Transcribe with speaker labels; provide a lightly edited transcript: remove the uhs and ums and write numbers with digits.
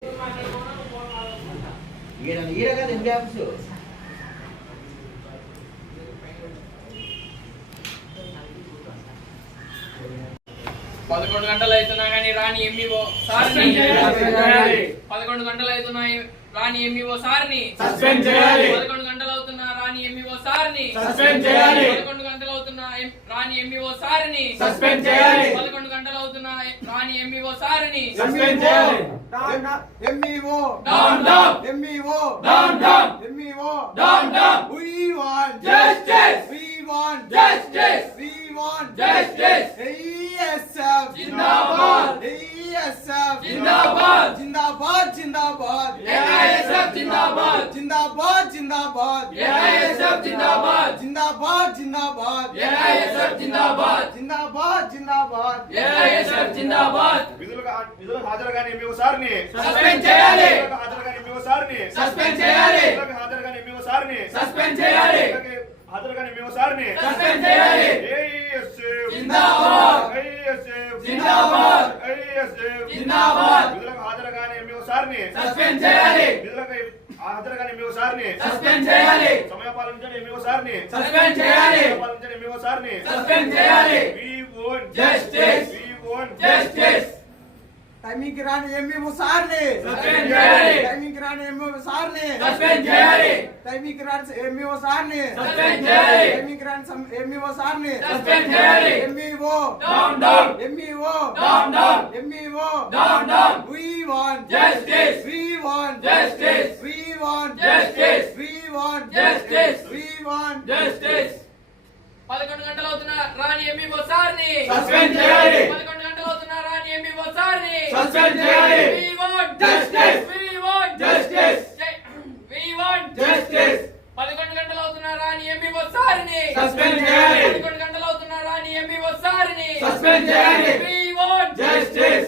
Speaker 1: పదకొండు గంటలు అవుతున్నా కానీ రాని ఎంఈఓ సార్ని 11 గంటలు అవుతున్నాయి రాని ఎంఈఓ సార్ని
Speaker 2: సస్పెండ్ చేయాలి.
Speaker 1: 11 గంటలు అవుతున్నా రాని ఎంఈఓ సార్ని
Speaker 2: సస్పెండ్ చేయాలి.
Speaker 1: 11 గంటలు అవుతున్నా రాని ఎంఈఓ సార్ని
Speaker 2: సస్పెండ్ చేయాలి.
Speaker 1: 11 గంటలు అవుతున్నా రాని ఎంఈఓ సార్ని
Speaker 2: సస్పెండ్ చేయాలి.
Speaker 3: MEO
Speaker 2: down down
Speaker 3: MEO
Speaker 2: down down
Speaker 3: MEO
Speaker 2: down down
Speaker 3: We want
Speaker 2: Justice.
Speaker 3: We want
Speaker 2: Justice.
Speaker 3: We want
Speaker 2: Justice.
Speaker 3: ASF
Speaker 2: జిందాబాద్.
Speaker 3: ASF
Speaker 2: జిందాబాద్.
Speaker 3: జిందాబాద్ జిందాబాద్
Speaker 2: AISF జిందాబాద్.
Speaker 3: జిందాబాద్ జిందాబాద్
Speaker 2: AISF జిందాబాద్.
Speaker 3: జిందాబాద్ జిందాబాద్
Speaker 2: AISF జిందాబాద్.
Speaker 3: జిందాబాద్ జిందాబాద్
Speaker 2: AISF జిందాబాద్.
Speaker 4: విధులకు హాజరుగాని ఎంఈఓ సార్ని
Speaker 2: సస్పెండ్ చేయాలి.
Speaker 4: విధులకు హాజరుగాని ఎంఈఓ సార్ని
Speaker 2: సస్పెండ్ చేయాలి.
Speaker 4: విధులకు హాజరుగాని ఎంఈఓ సార్ని
Speaker 2: సస్పెండ్ చేయాలి.
Speaker 4: విధులకు హాజరుగాని ఎంఈఓ సార్ని
Speaker 2: సస్పెండ్ చేయాలి.
Speaker 4: ASF
Speaker 2: జిందాబాద్.
Speaker 4: ASF
Speaker 2: జిందాబాద్.
Speaker 4: ASF
Speaker 2: జిందాబాద్.
Speaker 4: విధులకు హాజరుగాని ఎంఈఓ సార్ని
Speaker 2: సస్పెండ్ చేయాలి.
Speaker 4: విధులకు హాజరుగాని ఎంఈఓ సార్ని
Speaker 2: సస్పెండ్ చేయాలి.
Speaker 4: సమయపాలించని ఎంఈఓ సార్ని
Speaker 2: సస్పెండ్ చేయాలి.
Speaker 4: సమయపాలించని ఎంఈఓ సార్ని
Speaker 2: సస్పెండ్ చేయాలి.
Speaker 4: We want
Speaker 2: Justice.
Speaker 4: We want
Speaker 2: justice.
Speaker 3: Timing రాని MEO సార్ని
Speaker 2: సస్పెండ్ చేయాలి.
Speaker 3: టైమింగ్ రాని MEO సార్ని
Speaker 2: సస్పెండ్ చేయాలి.
Speaker 3: టైమింగ్ రాని MEO సార్ని
Speaker 2: సస్పెండ్ చేయాలి.
Speaker 3: టైమింగ్ రాని MEO సార్ని
Speaker 2: సస్పెండ్ చేయాలి.
Speaker 3: MEO
Speaker 2: down down
Speaker 3: MEO
Speaker 2: down down
Speaker 3: MEO
Speaker 2: down down
Speaker 3: We want
Speaker 2: Justice.
Speaker 3: We want
Speaker 2: Justice.
Speaker 3: We want
Speaker 2: Justice.
Speaker 3: We want
Speaker 2: Justice.
Speaker 3: We want
Speaker 2: justice.
Speaker 1: 11 గంటలు అవుతున్నా రాని ఎంఈఓ సార్ని
Speaker 2: సస్పెండ్ చేయాలి.
Speaker 1: 11 గంటలు అవుతున్నా రాని ఎంఈఓ సార్ని
Speaker 2: సస్పెండ్ చేయాలి.
Speaker 1: We want
Speaker 2: Justice.
Speaker 1: We want
Speaker 2: Justice.
Speaker 1: We want
Speaker 2: justice.
Speaker 1: 11 గంటలు అవుతున్నా రాని ఎంఈఓ సార్ని
Speaker 2: సస్పెండ్ చేయాలి.
Speaker 1: 11 గంటలు అవుతున్నా రాని ఎంఈఓ సార్ని
Speaker 2: సస్పెండ్ చేయాలి.
Speaker 1: We want
Speaker 2: justice.